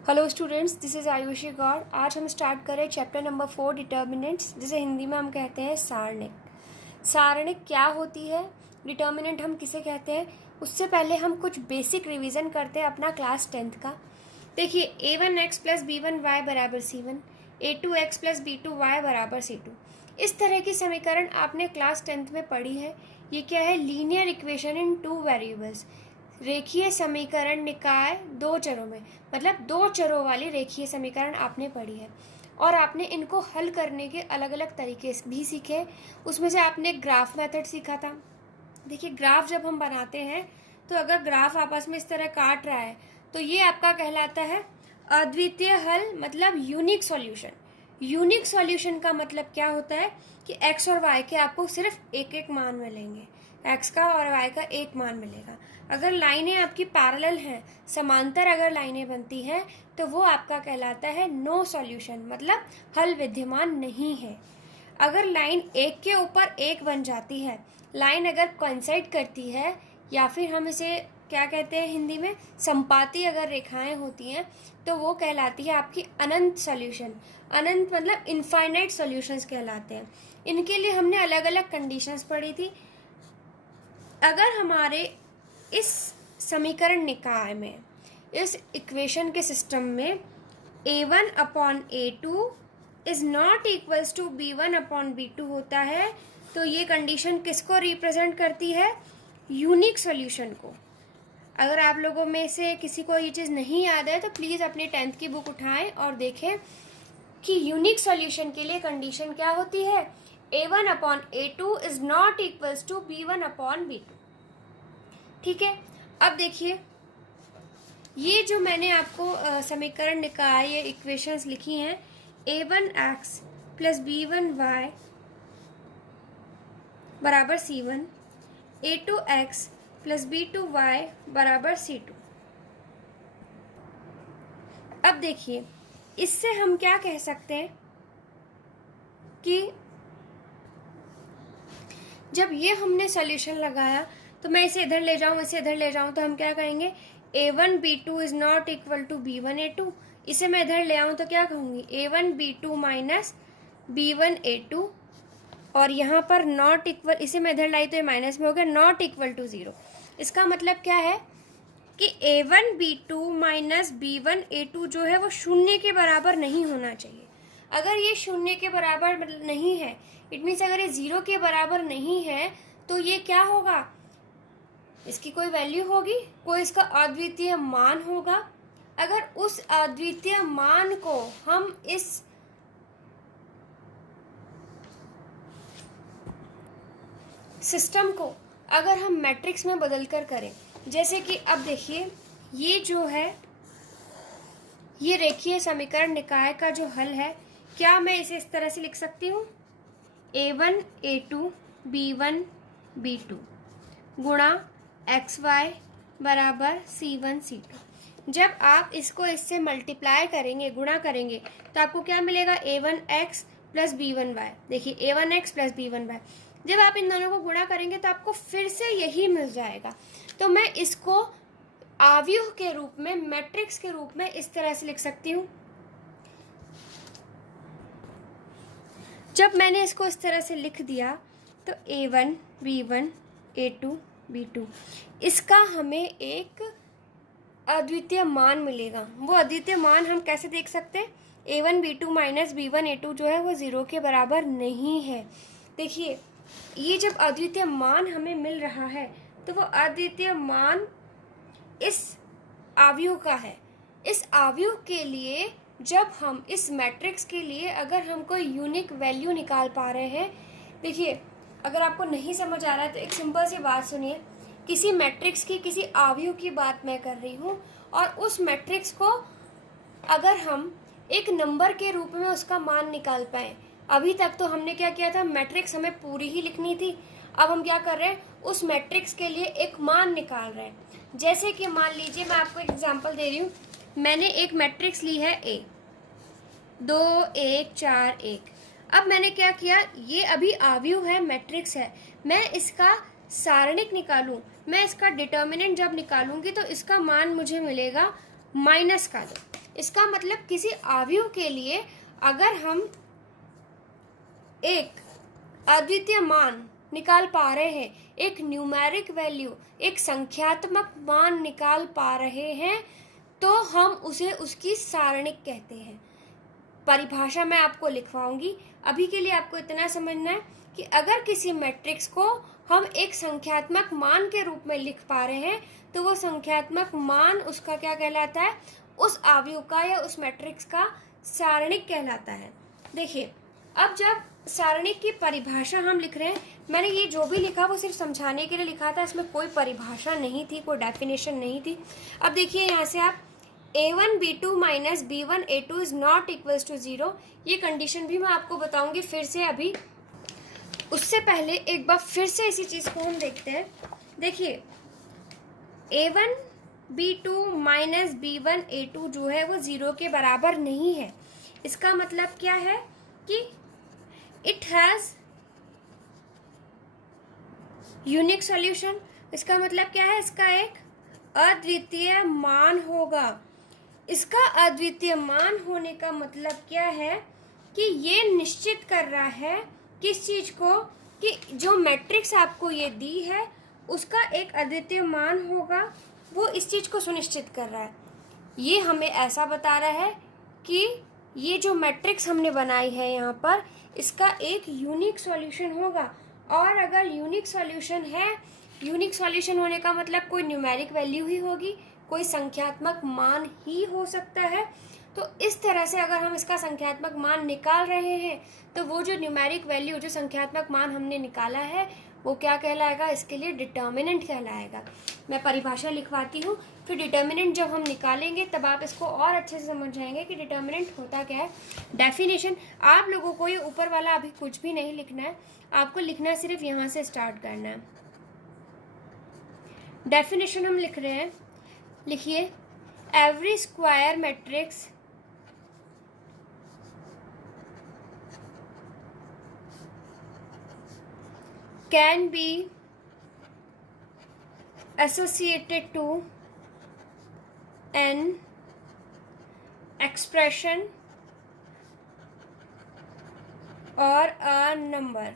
Hello students, this is Ayushi Gaur. आज हम start करें चैप्टर नंबर 4 डिटर्मिनेंट्स, जिसे हिंदी में हम कहते हैं सारणिक। सारणिक क्या होती है, डिटर्मिनेंट हम किसे कहते हैं, उससे पहले हम कुछ बेसिक रिवीजन करते हैं अपना क्लास 10th का। देखिए, a1x प्लस b1y बराबर c1, a2x प्लस b2y बराबर c2। इस तरह की समीकरण आपने क्लास 10th में पढ़ी है। ये क्या है? Linear equation in two variables, रेखीय समीकरण निकाय दो चरों में, मतलब दो चरों वाली रेखीय समीकरण आपने पढ़ी है और आपने इनको हल करने के अलग अलग तरीके भी सीखे। उसमें से आपने ग्राफ मेथड सीखा था। देखिए, ग्राफ जब हम बनाते हैं तो अगर ग्राफ आपस में इस तरह काट रहा है तो ये आपका कहलाता है अद्वितीय हल, मतलब यूनिक सॉल्यूशन। यूनिक सॉल्यूशन का मतलब क्या होता है कि एक्स और वाई के आपको सिर्फ एक एक मान मिलेंगे, एक्स का और वाई का एक मान मिलेगा। अगर लाइनें आपकी पैरेलल हैं, समांतर अगर लाइनें बनती हैं, तो वो आपका कहलाता है नो सॉल्यूशन, मतलब हल विद्यमान नहीं है। अगर लाइन एक के ऊपर एक बन जाती है, लाइन अगर कोइंसाइड करती है, या फिर हम इसे क्या कहते हैं हिंदी में, संपाती अगर रेखाएं होती हैं, तो वो कहलाती है आपकी अनंत सॉल्यूशन। अनंत मतलब इनफाइनाइट सॉल्यूशंस कहलाते हैं। इनके लिए हमने अलग अलग कंडीशंस पढ़ी थी। अगर हमारे इस समीकरण निकाय में, इस इक्वेशन के सिस्टम में a1 upon a2 is not equals to b1 upon b2 होता है, तो ये कंडीशन किसको रिप्रेजेंट करती है? यूनिक सॉल्यूशन को। अगर आप लोगों में से किसी को ये चीज़ नहीं याद है तो प्लीज़ अपनी 10th की बुक उठाएं और देखें कि यूनिक सॉल्यूशन के लिए कंडीशन क्या होती है। a1 upon a2 is not equals to b1 upon b2। ठीक है, अब देखिए, ये जो मैंने आपको समीकरण निकाय, ये इक्वेशंस लिखी हैं, a1x प्लस b1y बराबर c1, a2x प्लस b2y बराबर c2। अब देखिए, इससे हम क्या कह सकते हैं कि जब ये हमने सॉल्यूशन लगाया तो मैं इसे इधर ले जाऊं, इसे इधर ले जाऊं, तो हम क्या कहेंगे? a1 b2 is not equal to b1 a2। इसे मैं इधर ले आऊं तो क्या कहूंगी? a1 b2 minus b1 a2, और यहाँ पर नॉट इक्वल, इसे मैं इधर लाई तो ये माइनस में हो गया, नॉट इक्वल टू 0। इसका मतलब क्या है कि a1 b2 minus b1 a2 जो है वो शून्य के बराबर नहीं होना चाहिए। अगर ये शून्य के बराबर नहीं है, इट मीन्स अगर ये 0 के बराबर नहीं है, तो ये क्या होगा? इसकी कोई वैल्यू होगी, कोई इसका अद्वितीय मान होगा। अगर उस अद्वितीय मान को हम इस सिस्टम को अगर हम मैट्रिक्स में बदल कर करें, जैसे कि अब देखिए, ये जो है, ये रेखीय समीकरण निकाय का जो हल है, क्या मैं इसे इस तरह से लिख सकती हूँ? a1 a2 b1 b2 गुणा xy बराबर c1 c2। जब आप इसको इससे मल्टीप्लाई करेंगे, गुणा करेंगे, तो आपको क्या मिलेगा? a1x plus b1y। देखिए, a1x प्लस b1y, जब आप इन दोनों को गुणा करेंगे तो आपको फिर से यही मिल जाएगा। तो मैं इसको आव्यूह के रूप में, मैट्रिक्स के रूप में इस तरह से लिख सकती हूँ। जब मैंने इसको इस तरह से लिख दिया तो a1 b1 a2 b2, इसका हमें एक अद्वितीय मान मिलेगा। वो अद्वितीय मान हम कैसे देख सकते हैं? a1 b2 minus b1 a2 जो है वो 0 के बराबर नहीं है। देखिए, ये जब अद्वितीय मान हमें मिल रहा है तो वो अद्वितीय मान इस आव्यूह का है। इस आव्यूह के लिए जब हम इस मैट्रिक्स के लिए अगर हम कोई यूनिक वैल्यू निकाल पा रहे हैं, देखिए, अगर आपको नहीं समझ आ रहा है तो एक सिंपल सी बात सुनिए। किसी मैट्रिक्स की, किसी आव्यूह की बात मैं कर रही हूँ, और उस मैट्रिक्स को अगर हम एक नंबर के रूप में उसका मान निकाल पाए, अभी तक तो हमने क्या किया था, मैट्रिक्स हमें पूरी ही लिखनी थी। अब हम क्या कर रहे हैं? उस मैट्रिक्स के लिए एक मान निकाल रहे हैं। जैसे कि मान लीजिए, मैं आपको एक एग्जांपल दे रही हूँ। मैंने एक मैट्रिक्स ली है A, 2 1 4 1। अब मैंने क्या किया, ये अभी आव्यूह है, मैट्रिक्स है, मैं इसका सारणिक निकालूं, मैं इसका डिटर्मिनेंट जब निकालूंगी तो इसका मान मुझे मिलेगा -का 2। इसका मतलब किसी अवयव के लिए अगर हम एक अद्वितीय मान निकाल पा रहे हैं, एक न्यूमेरिक वैल्यू, एक संख्यात्मक मान निकाल पा रहे हैं, तो हम उसे उसकी सारणिक कहते हैं। परिभाषा मैं आपको लिखवाऊंगी। अभी के लिए आपको इतना समझना है कि अगर किसी मैट्रिक्स को हम एक संख्यात्मक मान के रूप में लिख पा रहे हैं, तो वो संख्यात्मक मान उसका क्या कहलाता है? उस अवयव का या उस मैट्रिक्स का सारणिक कहलाता है। देखिए, अब जब सारणिक की परिभाषा हम लिख रहे हैं, मैंने ये जो भी लिखा वो सिर्फ समझाने के लिए लिखा था, इसमें कोई परिभाषा नहीं थी, कोई डेफिनेशन नहीं थी। अब देखिए यहाँ से आप a1 b2 minus b1 a2 is not equals to 0, ये कंडीशन भी मैं आपको बताऊंगी फिर से। अभी उससे पहले एक बार फिर से इसी चीज़ को हम देखते हैं। देखिए, a1 b2 minus b1 a2 जो है वो 0 के बराबर नहीं है। इसका मतलब क्या है कि इट हैज़ यूनिक सॉल्यूशन। इसका मतलब क्या है? इसका एक अद्वितीय मान होगा। इसका अद्वितीय मान होने का मतलब क्या है कि ये निश्चित कर रहा है किस चीज़ को, कि जो मैट्रिक्स आपको ये दी है उसका एक अद्वितीय मान होगा। वो इस चीज़ को सुनिश्चित कर रहा है। ये हमें ऐसा बता रहा है कि ये जो मैट्रिक्स हमने बनाई है यहाँ पर, इसका एक यूनिक सॉल्यूशन होगा। और अगर यूनिक सॉल्यूशन है, यूनिक सॉल्यूशन होने का मतलब कोई न्यूमेरिक वैल्यू ही होगी, कोई संख्यात्मक मान ही हो सकता है। तो इस तरह से अगर हम इसका संख्यात्मक मान निकाल रहे हैं, तो वो जो न्यूमेरिक वैल्यू, जो संख्यात्मक मान हमने निकाला है, वो क्या कहलाएगा? इसके लिए डिटर्मिनेंट कहलाएगा। मैं परिभाषा लिखवाती हूँ, फिर डिटर्मिनेंट जब हम निकालेंगे तब आप इसको और अच्छे से समझ जाएंगे कि डिटर्मिनेंट होता क्या है। डेफिनेशन आप लोगों को ये ऊपर वाला अभी कुछ भी नहीं लिखना है, आपको लिखना सिर्फ यहाँ से स्टार्ट करना है। डेफिनेशन हम लिख रहे हैं, लिखिए, every square matrix can be associated to an expression or a number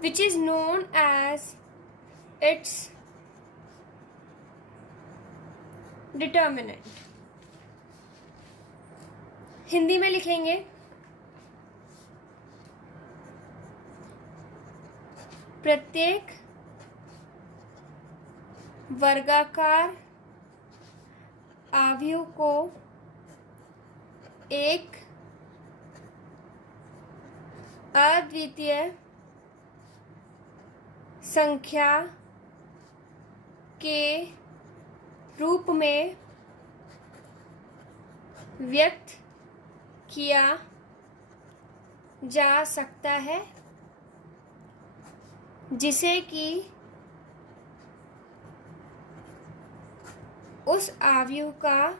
which is known as its determinant। Hindi में लिखेंगे, प्रत्येक वर्गाकार अवयव को एक अद्वितीय संख्या के रूप में व्यक्त किया जा सकता है, जिसे कि उस अवयव का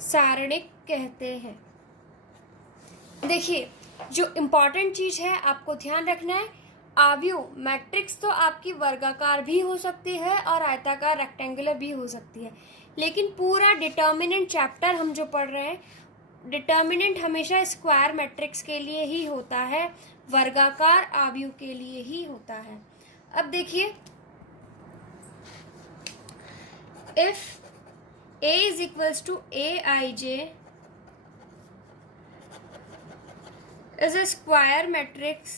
सारणिक कहते हैं। देखिए, जो इम्पॉर्टेंट चीज़ है आपको ध्यान रखना है, अवयव मैट्रिक्स तो आपकी वर्गाकार भी हो सकती है और आयताकार रेक्टेंगुलर भी हो सकती है, लेकिन पूरा डिटर्मिनेंट चैप्टर हम जो पढ़ रहे हैं, डिटर्मिनेंट हमेशा स्क्वायर मैट्रिक्स के लिए ही होता है, वर्गाकार अवयव के लिए ही होता है। अब देखिए, if A is equals to Aij is a square matrix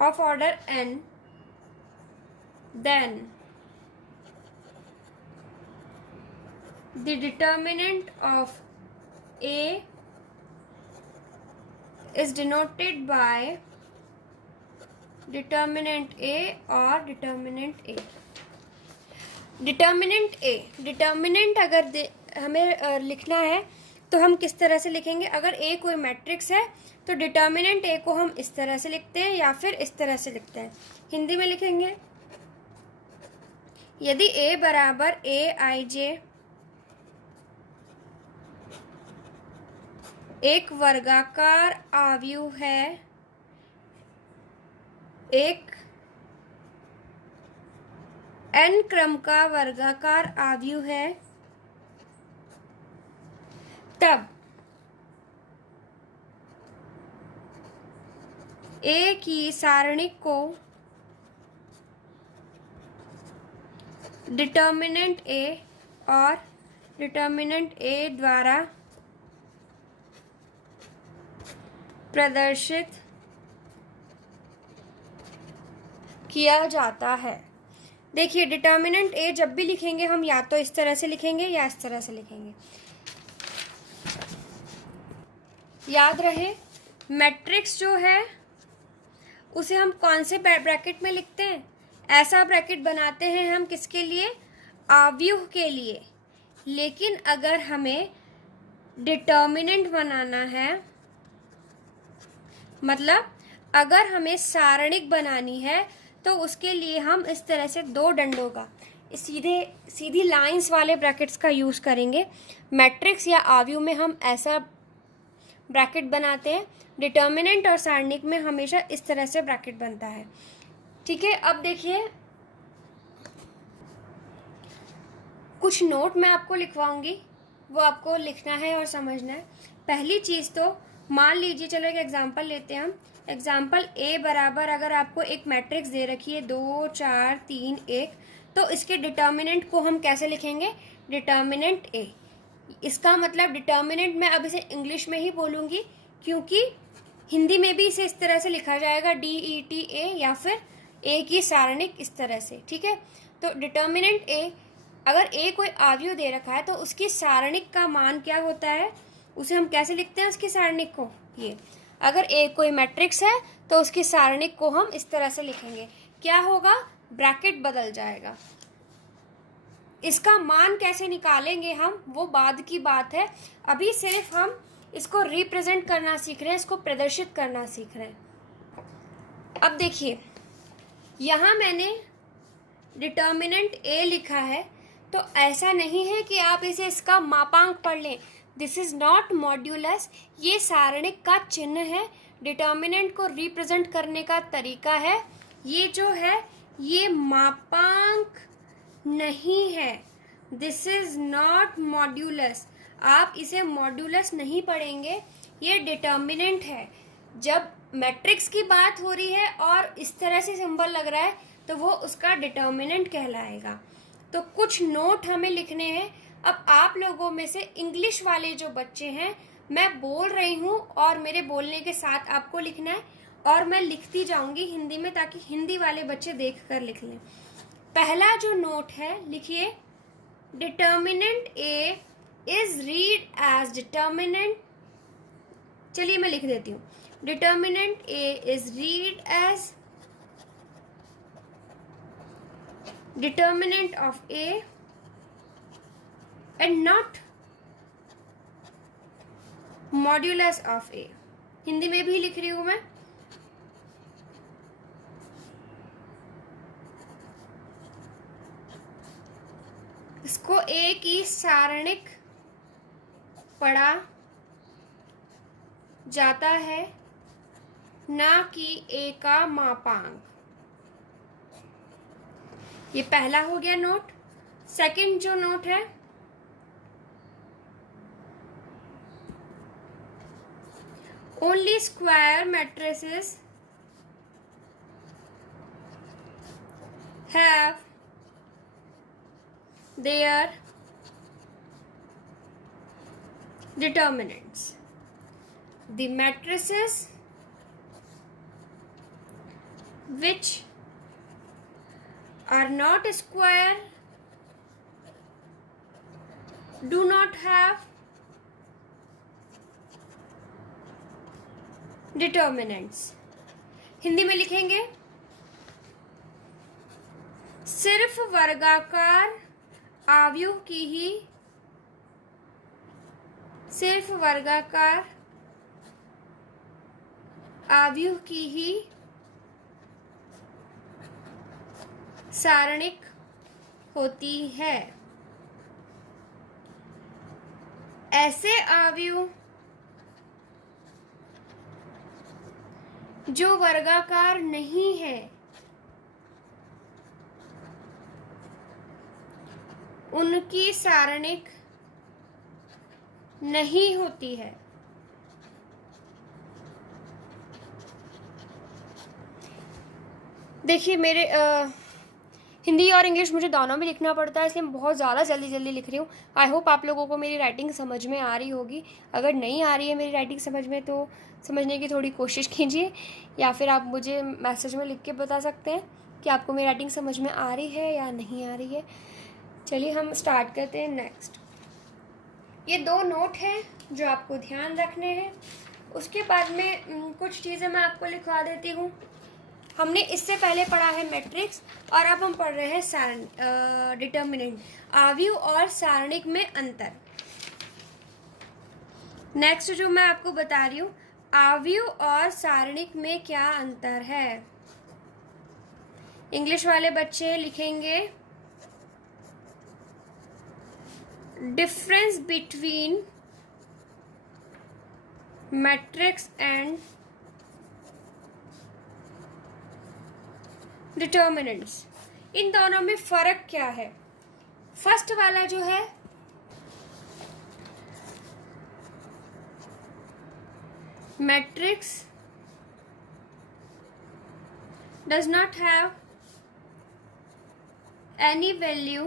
of order n, then the determinant of A is denoted by determinant A or determinant A। Determinant अगर हमें लिखना है तो हम किस तरह से लिखेंगे? अगर A कोई मैट्रिक्स है तो डिटर्मिनेंट A को हम इस तरह से लिखते हैं या फिर इस तरह से लिखते हैं। हिंदी में लिखेंगे, यदि A बराबर Aij एक वर्गाकार अवयव है एक n क्रम का वर्गाकार आव्यूह है, तब A की सारणिक को डिटर्मिनेंट A और डिटर्मिनेंट A द्वारा प्रदर्शित किया जाता है। देखिए, डिटर्मिनेंट A जब भी लिखेंगे हम या तो इस तरह से लिखेंगे या इस तरह से लिखेंगे। याद रहे, मैट्रिक्स जो है उसे हम कौन से ब्रैकेट में लिखते हैं? ऐसा ब्रैकेट बनाते हैं हम किसके लिए? आव्यूह के लिए। लेकिन अगर हमें डिटर्मिनेंट बनाना है, मतलब अगर हमें सारणिक बनानी है, तो उसके लिए हम इस तरह से दो डंडों का सीधी लाइंस वाले ब्रैकेट्स का यूज़ करेंगे। मैट्रिक्स या आव्यूह में हम ऐसा ब्रैकेट बनाते हैं, डिटर्मिनेंट और सारणिक में हमेशा इस तरह से ब्रैकेट बनता है। ठीक है, अब देखिए, कुछ नोट मैं आपको लिखवाऊंगी, वो आपको लिखना है और समझना है। पहली चीज़ तो मान लीजिए, चलो एक एग्जांपल लेते हैं हम। एग्जांपल A बराबर, अगर आपको एक मैट्रिक्स दे रखी है 2 4 3 1, तो इसके डिटर्मिनेंट को हम कैसे लिखेंगे? Determinant A। इसका मतलब डिटर्मिनेंट मैं अब इसे इंग्लिश में ही बोलूँगी, क्योंकि हिंदी में भी इसे इस तरह से लिखा जाएगा DETA, या फिर A की सारणिक इस तरह से। ठीक है, तो डिटर्मिनेंट A, अगर A कोई आव्यूह दे रखा है तो उसकी सारणिक का मान क्या होता है, उसे हम कैसे लिखते हैं उसकी सारणिक को? ये, अगर A कोई मैट्रिक्स है तो उसकी सारणिक को हम इस तरह से लिखेंगे। क्या होगा? ब्रैकेट बदल जाएगा। इसका मान कैसे निकालेंगे हम, वो बाद की बात है। अभी सिर्फ हम इसको रिप्रेजेंट करना सीख रहे हैं, इसको प्रदर्शित करना सीख रहे हैं। अब देखिए, यहाँ मैंने डिटर्मिनेंट A लिखा है, तो ऐसा नहीं है कि आप इसे इसका मापांक पढ़ लें। दिस इज नॉट मॉड्यूलस, ये सारणिक का चिन्ह है, डिटर्मिनेंट को रिप्रेजेंट करने का तरीका है। ये जो है ये मापांक नहीं है। दिस इज नॉट मॉड्यूलस, आप इसे मॉड्यूलस नहीं पढ़ेंगे, ये डिटर्मिनेंट है। जब मैट्रिक्स की बात हो रही है और इस तरह से सिंबल लग रहा है, तो वो उसका डिटर्मिनेंट कहलाएगा। तो कुछ नोट हमें लिखने हैं। अब आप लोगों में से इंग्लिश वाले जो बच्चे हैं, मैं बोल रही हूँ और मेरे बोलने के साथ आपको लिखना है, और मैं लिखती जाऊंगी हिंदी में, ताकि हिंदी वाले बच्चे देख कर लिख लें। पहला जो नोट है, लिखिए, determinant A is read as determinant, चलिए मैं लिख देती हूँ, determinant A is read as determinant of A and not modulus of A। Hindi में भी लिख रही हूं मैं। इसको A की सारणिक पढ़ा जाता है, ना कि A का मापांक। ये पहला हो गया नोट। सेकंड जो नोट है, only square matrices have their determinants. The matrices which are not square do not have determinants। Hindi में लिखेंगे, सिर्फ वर्गाकार आव्यूह की ही, सिर्फ वर्गाकार आव्यूह की ही सारणिक होती है। ऐसे आव्यूह जो वर्गाकार नहीं है उनकी सारणिक नहीं होती है। देखिए मेरे हिंदी और इंग्लिश मुझे दोनों में लिखना पड़ता है, इसलिए मैं बहुत ज़्यादा जल्दी जल्दी लिख रही हूँ। आई होप आप लोगों को मेरी राइटिंग समझ में आ रही होगी। अगर नहीं आ रही है मेरी राइटिंग समझ में तो समझने की थोड़ी कोशिश कीजिए, या फिर आप मुझे मैसेज में लिख के बता सकते हैं कि आपको मेरी राइटिंग समझ में आ रही है या नहीं आ रही है। चलिए हम स्टार्ट करते हैं। नेक्स्ट, ये 2 नोट हैं जो आपको ध्यान रखने हैं। उसके बाद में कुछ चीज़ें मैं आपको लिखवा देती हूँ। हमने इससे पहले पढ़ा है मैट्रिक्स, और अब हम पढ़ रहे हैं डिटर्मिनेंट, आव्यूह और सारणिक में अंतर। नेक्स्ट जो मैं आपको बता रही हूँ, आव्यूह और सारणिक में क्या अंतर है। इंग्लिश वाले बच्चे लिखेंगे difference between matrix and determinants. इन दोनों में फर्क क्या है। फर्स्ट वाला जो है, matrix does not have any value,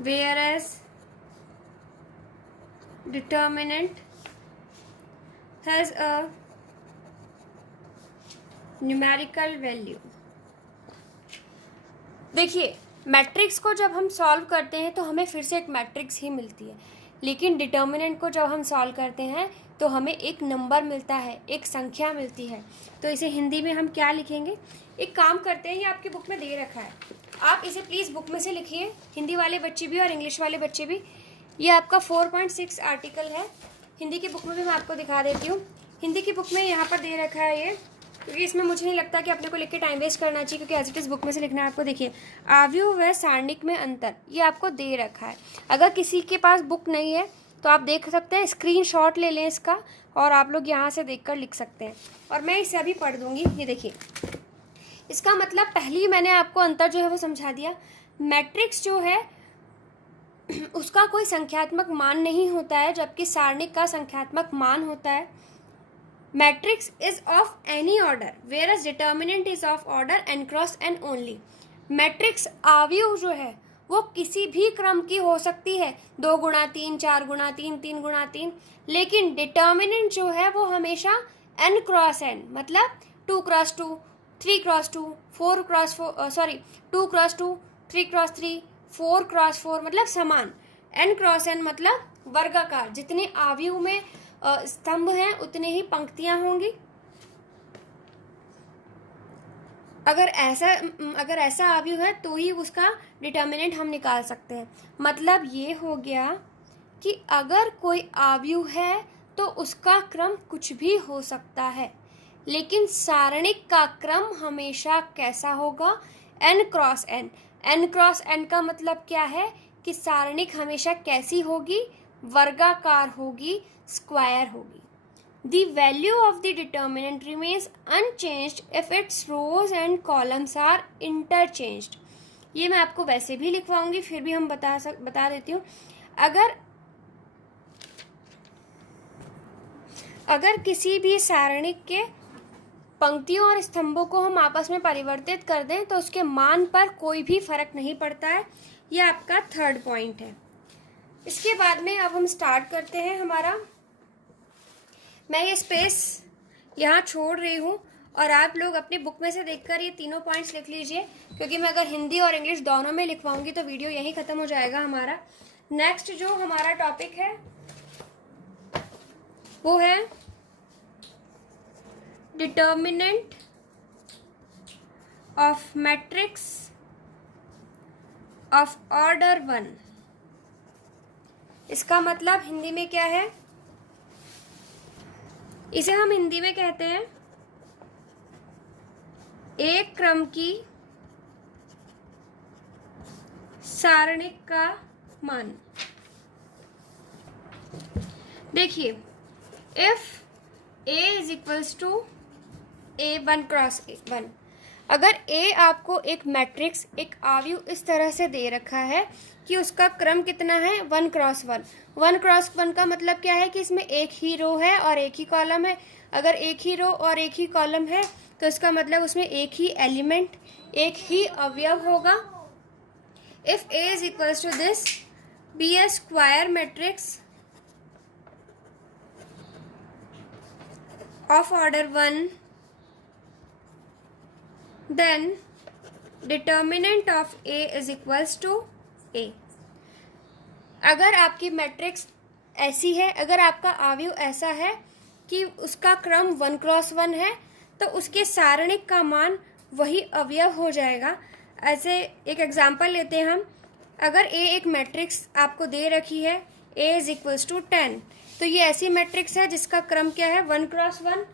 whereas determinant has a numerical value. देखिए, मैट्रिक्स को जब हम सॉल्व करते हैं तो हमें फिर से एक मैट्रिक्स ही मिलती है, लेकिन डिटर्मिनेंट को जब हम सॉल्व करते हैं तो हमें एक नंबर मिलता है, एक संख्या मिलती है। तो इसे हिंदी में हम क्या लिखेंगे। एक काम करते हैं, ये आपकी बुक में दे रखा है, आप इसे प्लीज़ बुक में से लिखिए, हिंदी वाले बच्चे भी और इंग्लिश वाले बच्चे भी। ये आपका 4.6 आर्टिकल है। हिंदी की बुक में भी मैं आपको दिखा देती हूँ। हिंदी की बुक में यहाँ पर दे रखा है ये, क्योंकि इसमें मुझे नहीं लगता कि अपने को लिख के टाइम वेस्ट करना चाहिए, क्योंकि एज इट इज़ बुक में से लिखना है आपको। देखिए, आव्यूह व सारणिक में अंतर, ये आपको दे रखा है। अगर किसी के पास बुक नहीं है तो आप देख सकते हैं, स्क्रीनशॉट ले लें इसका, और आप लोग यहाँ से देखकर लिख सकते हैं। और मैं इसे अभी पढ़ दूँगी। ये देखिए, इसका मतलब पहले मैंने आपको अंतर जो है वो समझा दिया। मैट्रिक्स जो है उसका कोई संख्यात्मक मान नहीं होता है, जबकि सारणिक का संख्यात्मक मान होता है। Matrix is of any order, whereas determinant is of order n cross n only. Matrix आव्यूह जो है वो किसी भी क्रम की हो सकती है, 2 गुणा 3, 4 गुणा 3, 3 गुणा 3, लेकिन डिटर्मिनेंट जो है वो हमेशा n क्रॉस n, मतलब 2 cross 2, 3 cross 2, 4 cross 4, sorry 2 cross 2, 3 cross 3, 4 cross 4, मतलब समान। n क्रॉस n मतलब वर्गाकार, जितने आव्यूह में स्तंभ हैं उतने ही पंक्तियां होंगी। अगर ऐसा आव्यूह है तो ही उसका डिटर्मिनेंट हम निकाल सकते हैं। मतलब ये हो गया कि अगर कोई आव्यूह है तो उसका क्रम कुछ भी हो सकता है, लेकिन सारणिक का क्रम हमेशा कैसा होगा, n cross n। n cross n का मतलब क्या है कि सारणिक हमेशा कैसी होगी, वर्गाकार होगी, स्क्वायर होगी। The value of the determinant remains unchanged if its rows and columns are interchanged। ये मैं आपको वैसे भी लिखवाऊंगी, फिर भी हम बता देती हूँ। अगर किसी भी सारणिक के पंक्तियों और स्तंभों को हम आपस में परिवर्तित कर दें तो उसके मान पर कोई भी फर्क नहीं पड़ता है। ये आपका 3rd पॉइंट है। इसके बाद में अब हम स्टार्ट करते हैं हमारा। मैं ये स्पेस यहाँ छोड़ रही हूँ और आप लोग अपनी बुक में से देखकर ये तीनों पॉइंट्स लिख लीजिए, क्योंकि मैं अगर हिंदी और इंग्लिश दोनों में लिखवाऊंगी तो वीडियो यहीं ख़त्म हो जाएगा हमारा। नेक्स्ट जो हमारा टॉपिक है वो है determinant of matrix of order 1। इसका मतलब हिंदी में क्या है, इसे हम हिंदी में कहते हैं एक क्रम की सारणिक का मान। देखिए, if A is equals to A 1 cross A 1। अगर A आपको एक मैट्रिक्स, एक आव्यूह इस तरह से दे रखा है कि उसका क्रम कितना है 1 क्रॉस 1। 1 क्रॉस 1 का मतलब क्या है कि इसमें एक ही रो है और एक ही कॉलम है। अगर एक ही रो और एक ही कॉलम है तो इसका मतलब उसमें एक ही एलिमेंट, एक ही अवयव होगा। If A is equals to this, be a square matrix of order 1, then determinant of A is equals to A। अगर आपकी मैट्रिक्स ऐसी है, अगर आपका आव्यूह ऐसा है कि उसका क्रम 1 क्रॉस 1 है, तो उसके सारणिक का मान वही अवयव हो जाएगा। ऐसे एक एग्जांपल लेते हैं हम। अगर A एक मैट्रिक्स आपको दे रखी है, A इज इक्वल्स टू 10, तो ये ऐसी मैट्रिक्स है जिसका क्रम क्या है 1 क्रॉस 1,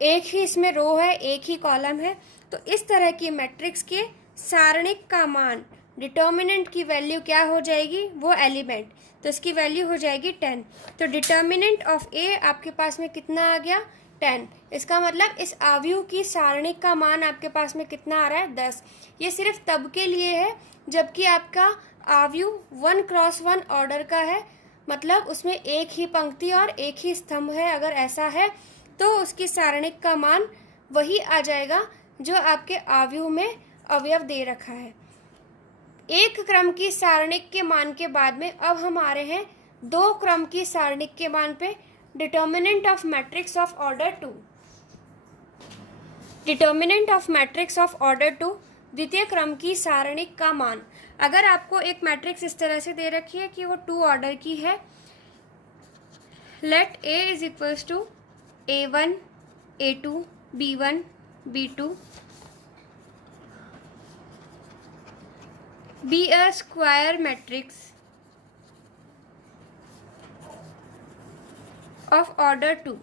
एक ही इसमें रो है, एक ही कॉलम है। तो इस तरह की मैट्रिक्स के सारणिक का मान, डिटर्मिनेंट की वैल्यू क्या हो जाएगी, वो एलिमेंट, तो इसकी वैल्यू हो जाएगी 10। तो डिटर्मिनेंट ऑफ ए आपके पास में कितना आ गया 10। इसका मतलब इस आव्यूह की सारणिक का मान आपके पास में कितना आ रहा है 10। ये सिर्फ तब के लिए है जबकि आपका आव्यूह 1 क्रॉस 1 ऑर्डर का है, मतलब उसमें एक ही पंक्ति और एक ही स्तंभ है। अगर ऐसा है तो उसकी सारणिक का मान वही आ जाएगा जो आपके आव्यूह में अवयव दे रखा है। एक क्रम की सारणिक के मान के बाद में अब हम आ रहे हैं दो क्रम की सारणिक के मान पे। Determinant of matrix of order 2। Determinant of matrix of order 2, द्वितीय क्रम की सारणिक का मान। अगर आपको एक मैट्रिक्स इस तरह से दे रखी है कि वो 2 ऑर्डर की है, let A is equals to A1, A2, B1, B2 be a square matrix of order 2,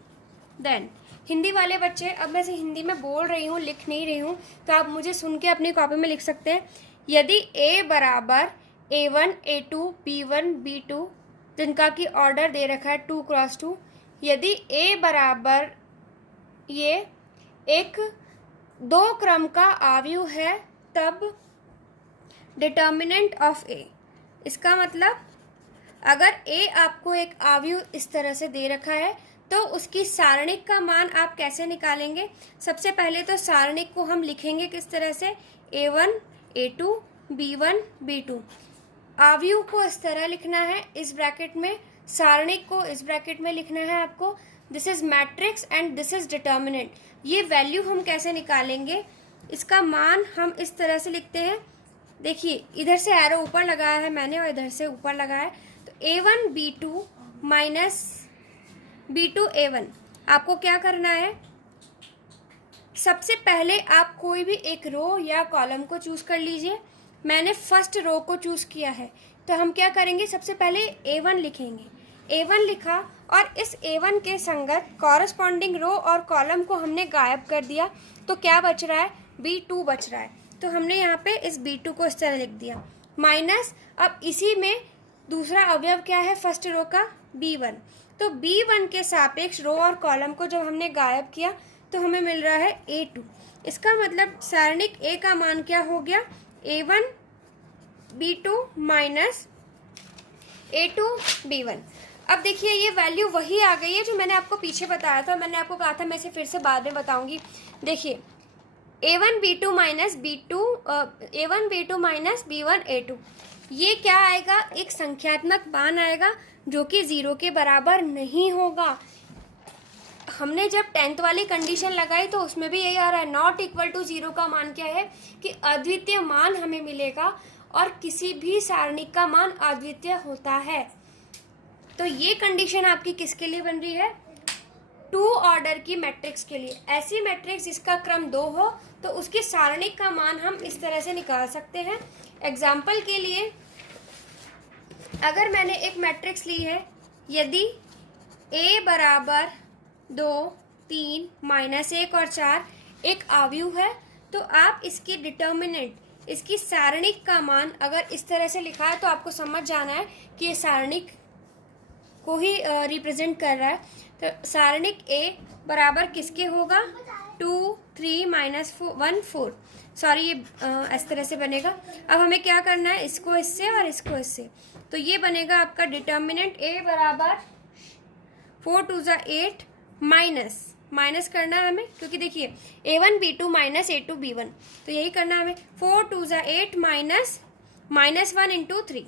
then Hindi वाले बच्चे, अब मैं से हिंदी में बोल रही हूँ, लिख नहीं रही हूँ, तो आप मुझे सुन के अपनी कॉपी में लिख सकते हैं। यदि A बराबर A1, A2, B1, B2 जिनका कि ऑर्डर दे रखा है 2 क्रॉस 2, यदि A बराबर ये एक 2 क्रम का आव्यूह है, तब डिटर्मिनेंट ऑफ A, इसका मतलब अगर A आपको एक आव्यूह इस तरह से दे रखा है तो उसकी सारणिक का मान आप कैसे निकालेंगे। सबसे पहले तो सारणिक को हम लिखेंगे किस तरह से, A1, A2, B1, B2। आव्यूह को इस तरह लिखना है इस ब्रैकेट में, सारणिक को इस ब्रैकेट में लिखना है आपको। This is matrix and this is determinant. ये वैल्यू हम कैसे निकालेंगे, इसका मान हम इस तरह से लिखते हैं। देखिए इधर से एरो ऊपर लगाया है मैंने और इधर से ऊपर लगाया है, तो A1 B2 minus B2 A1। आपको क्या करना है, सबसे पहले आप कोई भी एक रो या कॉलम को चूज कर लीजिए। मैंने फर्स्ट रो को चूज किया है, तो हम क्या करेंगे, सबसे पहले A1 लिखेंगे। A1 लिखा और इस A1 के संगत कॉरस्पॉन्डिंग रो और कॉलम को हमने गायब कर दिया, तो क्या बच रहा है, B2 बच रहा है। तो हमने यहाँ पे इस B2 को इस तरह लिख दिया, माइनस अब इसी में दूसरा अवयव क्या है फर्स्ट रो का, B1। तो B1 के सापेक्ष रो और कॉलम को जब हमने गायब किया तो हमें मिल रहा है A2। इसका मतलब सारणिक A का मान क्या हो गया, A1 B2 minus A2 B1। अब देखिए ये वैल्यू वही आ गई है जो मैंने आपको पीछे बताया था। मैंने आपको कहा था मैं इसे फिर से बाद में बताऊंगी। देखिए A1 B2 minus B2 A1 B2 minus B1 A2, ये क्या आएगा, एक संख्यात्मक मान आएगा जो कि 0 के बराबर नहीं होगा। हमने जब 10th वाली कंडीशन लगाई तो उसमें भी यही आ रहा है, नॉट इक्वल टू 0 का मान क्या है कि अद्वितीय मान हमें मिलेगा और किसी भी सारणिक का मान अद्वितीय होता है। तो ये कंडीशन आपकी किसके लिए बन रही है, 2 ऑर्डर की मैट्रिक्स के लिए। ऐसी मैट्रिक्स जिसका क्रम 2 हो तो उसके सारणिक का मान हम इस तरह से निकाल सकते हैं। एग्जाम्पल के लिए अगर मैंने एक मैट्रिक्स ली है, यदि A बराबर 2, 3, -1 और 4 एक आव्यूह है, तो आप इसकी डिटर्मिनेंट, इसकी सारणिक का मान अगर इस तरह से लिखा है तो आपको समझ जाना है कि ये सारणिक को ही रिप्रेजेंट कर रहा है। तो सारणिक A बराबर किसके होगा, 2 3 -1 4। सॉरी, ये इस तरह से बनेगा। अब हमें क्या करना है, इसको इससे और इसको इससे, तो ये बनेगा आपका डिटर्मिनेंट A बराबर 4 2 8 माइनस करना है हमें, क्योंकि देखिए A1 B2 minus A2 B1, तो यही करना है हमें। 4 2 8 -1 इंटू 3,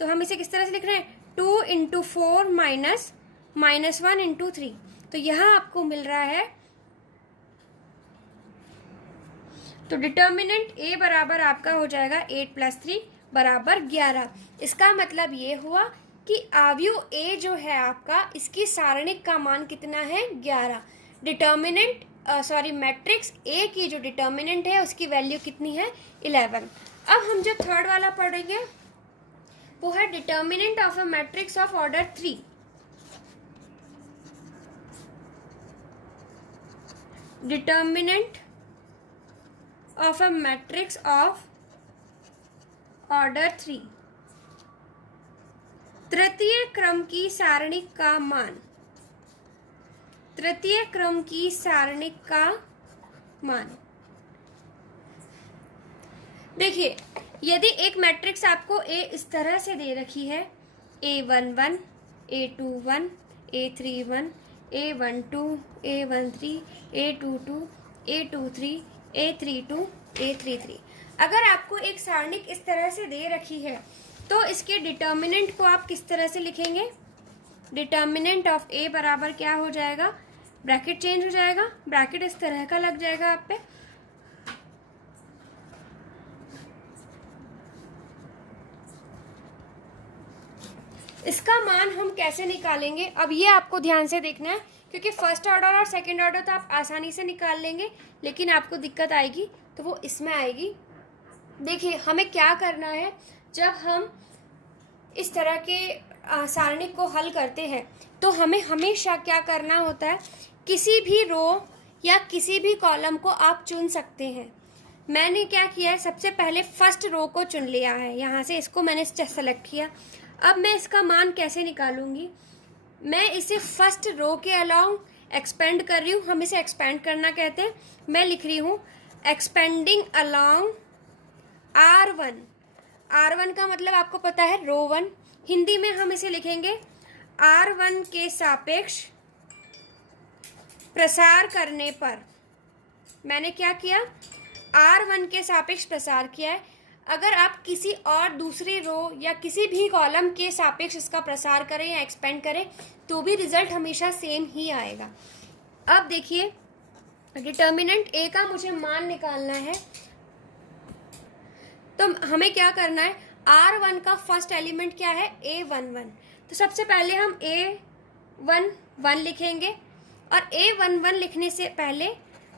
तो हम इसे किस तरह से लिख रहे हैं, 2 इंटू 4 -1 इंटू 3। तो यहाँ आपको मिल रहा है, तो डिटर्मिनेंट A बराबर आपका हो जाएगा 8 + 3 बराबर 11। इसका मतलब ये हुआ कि आव्यूह A जो है आपका, इसकी सारणिक का मान कितना है, 11। डिटर्मिनेंट मैट्रिक्स A की जो डिटर्मिनेंट है उसकी वैल्यू कितनी है, 11। अब हम जो थर्ड वाला पढ़ेंगे वो है determinant of a matrix of order 3। Determinant of a matrix of order 3, तृतीय क्रम की सारणिक का मान, तृतीय क्रम की सारणिक का मान। देखिए, यदि एक मैट्रिक्स आपको A इस तरह से दे रखी है, A11 A21 A31 A12 A13 A22 A23 A32 A33, अगर आपको एक सारणिक इस तरह से दे रखी है तो इसके डिटर्मिनेंट को आप किस तरह से लिखेंगे, डिटर्मिनेंट ऑफ A बराबर क्या हो जाएगा, ब्रैकेट चेंज हो जाएगा, ब्रैकेट इस तरह का लग जाएगा आप पे। इसका मान हम कैसे निकालेंगे, अब ये आपको ध्यान से देखना है, क्योंकि फर्स्ट ऑर्डर और सेकंड ऑर्डर तो आप आसानी से निकाल लेंगे, लेकिन आपको दिक्कत आएगी तो वो इसमें आएगी। देखिए, हमें क्या करना है, जब हम इस तरह के सारणिक को हल करते हैं तो हमें हमेशा क्या करना होता है, किसी भी रो या किसी भी कॉलम को आप चुन सकते हैं। मैंने क्या किया है, सबसे पहले फर्स्ट रो को चुन लिया है, यहाँ से इसको मैंने सेलेक्ट किया। अब मैं इसका मान कैसे निकालूंगी, मैं इसे फर्स्ट रो के अलाउंग एक्सपेंड कर रही हूँ, हम इसे एक्सपेंड करना कहते हैं। मैं लिख रही हूँ एक्सपेंडिंग अलाउंग R1। R1 का मतलब आपको पता है रो 1, हिंदी में हम इसे लिखेंगे R1 के सापेक्ष प्रसार करने पर। मैंने क्या किया, R1 के सापेक्ष प्रसार किया है। अगर आप किसी और दूसरी रो या किसी भी कॉलम के सापेक्ष इसका प्रसार करें या एक्सपेंड करें तो भी रिजल्ट हमेशा सेम ही आएगा। अब देखिए, डिटर्मिनेंट A का मुझे मान निकालना है, तो हमें क्या करना है, R1 का फर्स्ट एलिमेंट क्या है, A11। तो सबसे पहले हम A11 लिखेंगे, और A11 लिखने से पहले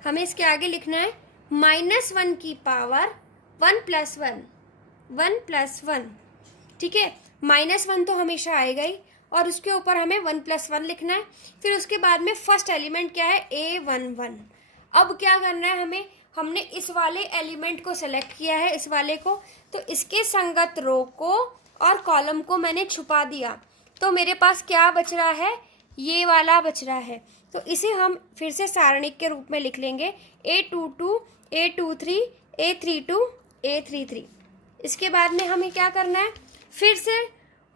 हमें इसके आगे लिखना है -1 की पावर 1 + 1, ठीक है। -1 तो हमेशा आएगा ही, और उसके ऊपर हमें 1 + 1 लिखना है। फिर उसके बाद में फर्स्ट एलिमेंट क्या है, A11। अब क्या करना है हमें, हमने इस वाले एलिमेंट को सेलेक्ट किया है, इस वाले को, तो इसके संगत रो को और कॉलम को मैंने छुपा दिया, तो मेरे पास क्या बच रहा है, ये वाला बच रहा है। तो इसे हम फिर से सारणिक के रूप में लिख लेंगे, A22 A23 A32 A33। इसके बाद में हमें क्या करना है, फिर से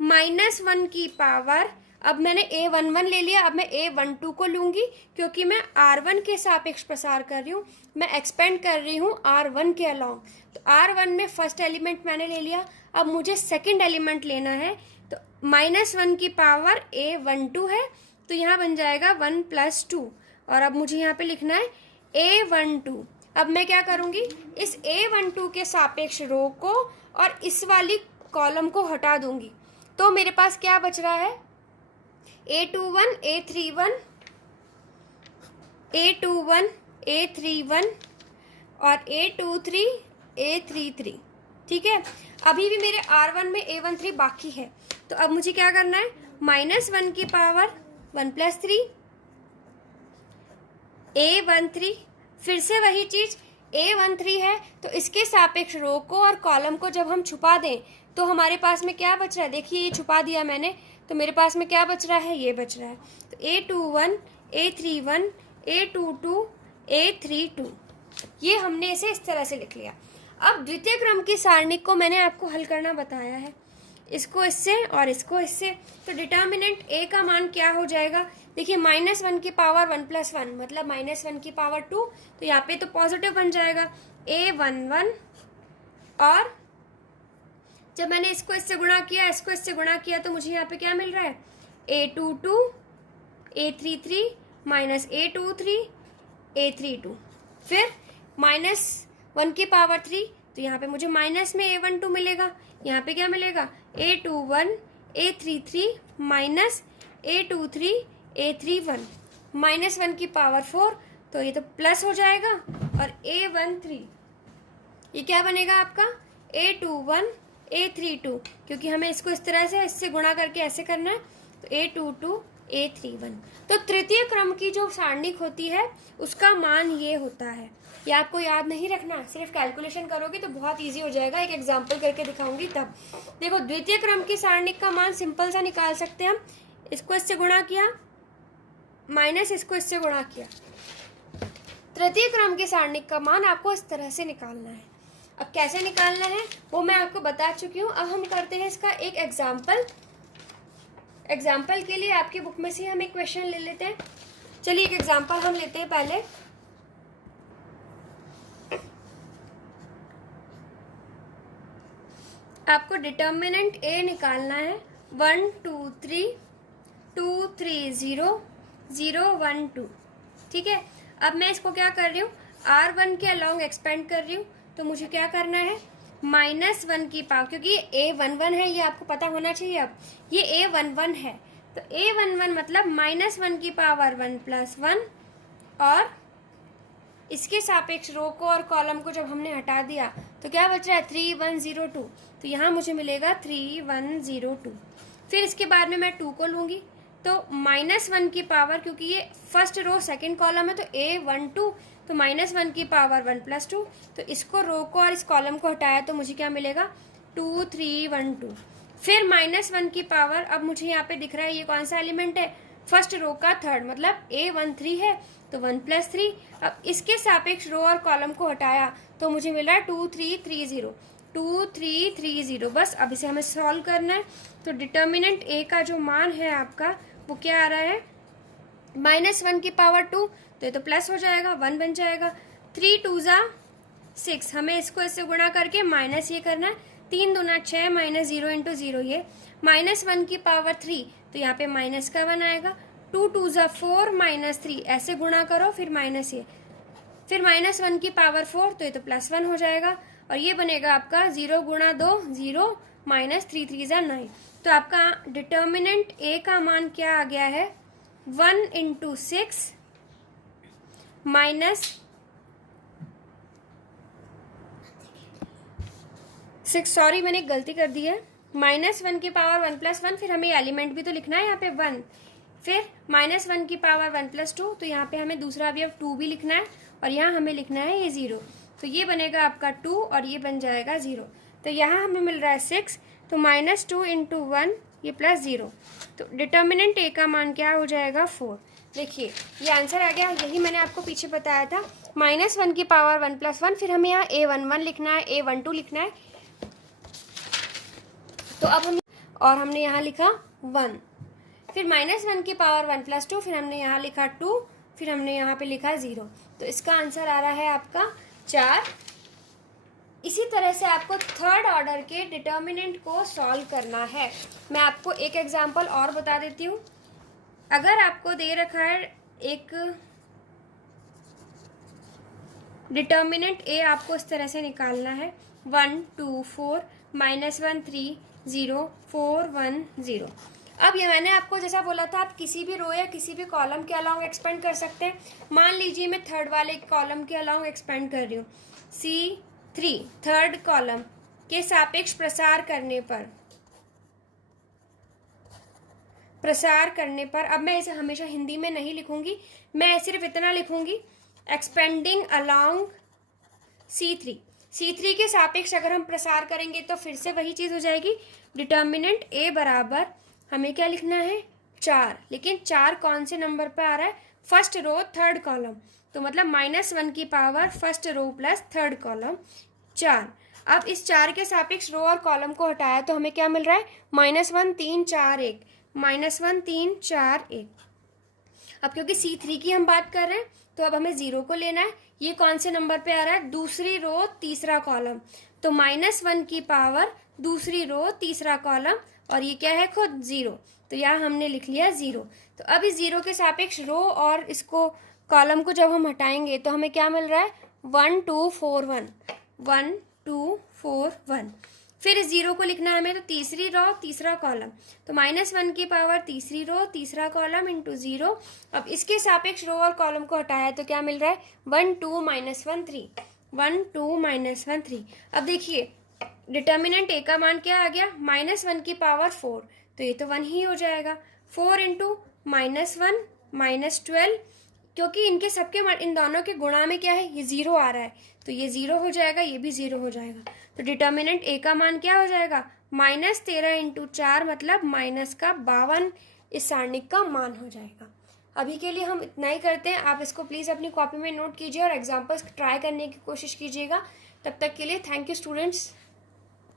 -1 की पावर, अब मैंने A11 ले लिया, अब मैं A12 को लूँगी, क्योंकि मैं R1 के सापेक्ष प्रसार कर रही हूँ, मैं एक्सपेंड कर रही हूँ R1 के अलाउंग। तो R1 में फर्स्ट एलिमेंट मैंने ले लिया, अब मुझे सेकंड एलिमेंट लेना है, तो -1 की पावर A12 है, तो यहाँ बन जाएगा 1 + 2, और अब मुझे यहाँ पे लिखना है A12। अब मैं क्या करूँगी, इस A12 के सापेक्ष रो को और इस वाली कॉलम को हटा दूँगी, तो मेरे पास क्या बच रहा है, A21 A31 A21 A31 और A23 A33, ठीक है। अभी भी मेरे R1 में A13 बाकी है, तो अब मुझे क्या करना है, -1 की पावर 1 + 3 A13, फिर से वही चीज़, A13 है तो इसके सापेक्ष रो को और कॉलम को जब हम छुपा दें तो हमारे पास में क्या बच रहा है, देखिए ये छुपा दिया मैंने, तो मेरे पास में क्या बच रहा है, ये बच रहा है। तो A21, A31, A22, A32, ये हमने इसे इस तरह से लिख लिया। अब द्वितीय क्रम की सारणिक को मैंने आपको हल करना बताया है, इसको इससे और इसको इससे। तो डिटर्मिनेंट ए का मान क्या हो जाएगा, देखिए -1 की पावर 1 + 1 मतलब -1 की पावर 2, तो यहाँ पे तो पॉजिटिव बन जाएगा A11, और जब मैंने इसको इससे गुणा किया, इसको इससे गुणा किया, तो मुझे यहाँ पे क्या मिल रहा है, A22, A33 -A23, A32, फिर -1 की पावर 3, तो यहाँ पे मुझे माइनस में A12 मिलेगा, यहाँ पे क्या मिलेगा, A21, A33 -A23, A31, -1 की पावर 4, तो ये तो प्लस हो जाएगा, और A13 ये क्या बनेगा आपका, A21, A32, क्योंकि हमें इसको इस तरह से इससे गुणा करके ऐसे करना है, तो A22, A31। तो तृतीय क्रम की जो सारणिक होती है उसका मान ये होता है। ये आपको याद नहीं रखना, सिर्फ कैलकुलेशन करोगे तो बहुत इजी हो जाएगा। एक एग्जांपल करके दिखाऊंगी तब। देखो, द्वितीय क्रम की सारणिक का मान सिंपल सा निकाल सकते हैं हम, इसको इससे गुणा किया माइनस इसको इससे गुणा किया। तृतीय क्रम की सारणिक का मान आपको इस तरह से निकालना है। अब कैसे निकालना है वो मैं आपको बता चुकी हूँ। अब हम करते हैं इसका एक एग्जाम्पल। एग्जाम्पल के लिए आपकी बुक में से हम एक क्वेश्चन ले लेते हैं। चलिए एक एग्जाम्पल हम लेते हैं पहले। आपको डिटर्मिनेंट ए निकालना है 1 2 3 2 3 0 0 1 2। ठीक है, अब मैं इसको क्या कर रही हूँ, R1 के अलॉन्ग एक्सपेंड कर रही हूँ। तो मुझे क्या करना है, -1 की पावर, क्योंकि ये A11 है, ये आपको पता होना चाहिए। अब ये A11 है, तो A11 मतलब -1 की पावर 1 + 1, और इसके सापेक्ष रो को और कॉलम को जब हमने हटा दिया तो क्या बच रहा है, 3102। तो यहाँ मुझे मिलेगा 3102। फिर इसके बाद में मैं 2 को लूँगी, तो -1 की पावर, क्योंकि ये फर्स्ट रो सेकंड कॉलम है, तो A12, तो -1 की पावर 1 + 2। तो इसको रो को और इस कॉलम को हटाया तो मुझे क्या मिलेगा, 2312। फिर -1 की पावर, अब मुझे यहाँ पे दिख रहा है ये कौन सा एलिमेंट है, फर्स्ट रो का थर्ड, मतलब A13 है, तो 1 + 3। अब इसके सापेक्ष रो और कॉलम को हटाया तो मुझे मिल रहा है 2330 2330। बस अब इसे हमें सॉल्व करना है। तो डिटर्मिनेंट ए का जो मान है आपका वो क्या आ रहा है, -1 की पावर 2, तो ये तो प्लस हो जाएगा, 1 बन जाएगा। 3 2 6, हमें इसको इससे गुणा करके माइनस ये करना है, 3 दूना 6 -0 × 0, ये -1 की पावर 3, तो यहाँ पे माइनस का 1 आएगा। 2 2 4 -3, ऐसे गुणा करो, फिर माइनस ये, फिर -1 की पावर 4, तो ये तो +1 हो जाएगा, और ये बनेगा आपका 0 × 2 0 -3 3 9। तो आपका डिटर्मिनेंट ए का मान क्या आ गया है, 1 × 6 -6, सॉरी मैंने एक गलती कर दी है, -1 की पावर 1 + 1, फिर हमें एलिमेंट भी तो लिखना है यहाँ पे 1, फिर -1 की पावर 1 + 2, तो यहाँ पे हमें दूसरा अवयव 2 भी लिखना है, और यहाँ हमें लिखना है ये 0, तो ये बनेगा आपका 2 और ये बन जाएगा 0। तो यहाँ हमें मिल रहा है 6, तो -2 × 1 ये +0, तो डिटर्मिनेंट ए का मान क्या हो जाएगा, 4। देखिए ये आंसर आ गया, यही मैंने आपको पीछे बताया था, -1 की पावर 1 + 1, फिर हमें यहाँ A11 लिखना है, A12 लिखना है, तो अब हमने यहाँ लिखा 1, फिर -1 की पावर 1 + 2, फिर हमने यहाँ लिखा 2, फिर हमने यहाँ पे लिखा 0, तो इसका आंसर आ रहा है आपका 4। इसी तरह से आपको थर्ड ऑर्डर के डिटर्मिनेंट को सॉल्व करना है। मैं आपको एक एग्जांपल और बता देती हूँ। अगर आपको दे रखा है एक डिटर्मिनेंट ए, आपको इस तरह से निकालना है 1 2 4 -1 3 0 4 1 0। अब ये मैंने आपको जैसा बोला था, आप किसी भी रो या किसी भी कॉलम के अलॉन्ग एक्सपेंड कर सकते हैं। मान लीजिए मैं थर्ड वाले कॉलम के अलॉन्ग एक्सपेंड कर रही हूँ, C3 थर्ड कॉलम के सापेक्ष प्रसार करने पर अब मैं इसे हमेशा हिंदी में नहीं लिखूंगी, मैं सिर्फ इतना लिखूंगी, एक्सपेंडिंग अलॉन्ग C3 के सापेक्ष अगर हम प्रसार करेंगे तो फिर से वही चीज़ हो जाएगी। डिटर्मिनेंट ए बराबर हमें क्या लिखना है 4, लेकिन 4 कौन से नंबर पे आ रहा है, फर्स्ट रो थर्ड कॉलम, तो मतलब -1 की power first row plus third column 4। अब इस 4 के सापेक्ष रो और कॉलम को हटाया तो हमें क्या मिल रहा है -1 3 4 1, -1 3 4 1। अब क्योंकि C3 की हम बात कर रहे हैं तो अब हमें 0 को लेना है। ये कौन से नंबर पे आ रहा है, दूसरी रो तीसरा कॉलम, तो -1 की पावर दूसरी रो तीसरा कॉलम, और ये क्या है खुद 0, तो यहाँ हमने लिख लिया 0। तो अब इस 0 के सापेक्ष रो और इसको कॉलम को जब हम हटाएंगे तो हमें क्या मिल रहा है 1 2 4 1, 1 2 4 1। फिर इस 0 को लिखना है हमें, तो तीसरी रो तीसरा कॉलम, तो -1 की पावर तीसरी रो तीसरा कॉलम इंटू 0। अब इसके सापेक्ष रो और कॉलम को हटाया तो क्या मिल रहा है 1 2 -1 3, 1 2 -1 3। अब देखिए डिटर्मिनेंट ए का मान क्या आ गया, -1 की पावर 4, तो ये तो 1 ही हो जाएगा। 4 इंटू -1 -12, क्योंकि इनके सबके इन दोनों के गुणा में क्या है, ये 0 आ रहा है, तो ये 0 हो जाएगा, ये भी 0 हो जाएगा। तो डिटर्मिनेंट ए का मान क्या हो जाएगा -13 इंटू 4, मतलब -52 इस सारणिक का मान हो जाएगा। अभी के लिए हम इतना ही करते हैं। आप इसको प्लीज़ अपनी कॉपी में नोट कीजिए और एग्जाम्पल्स ट्राई करने की कोशिश कीजिएगा। तब तक के लिए थैंक यू स्टूडेंट्स।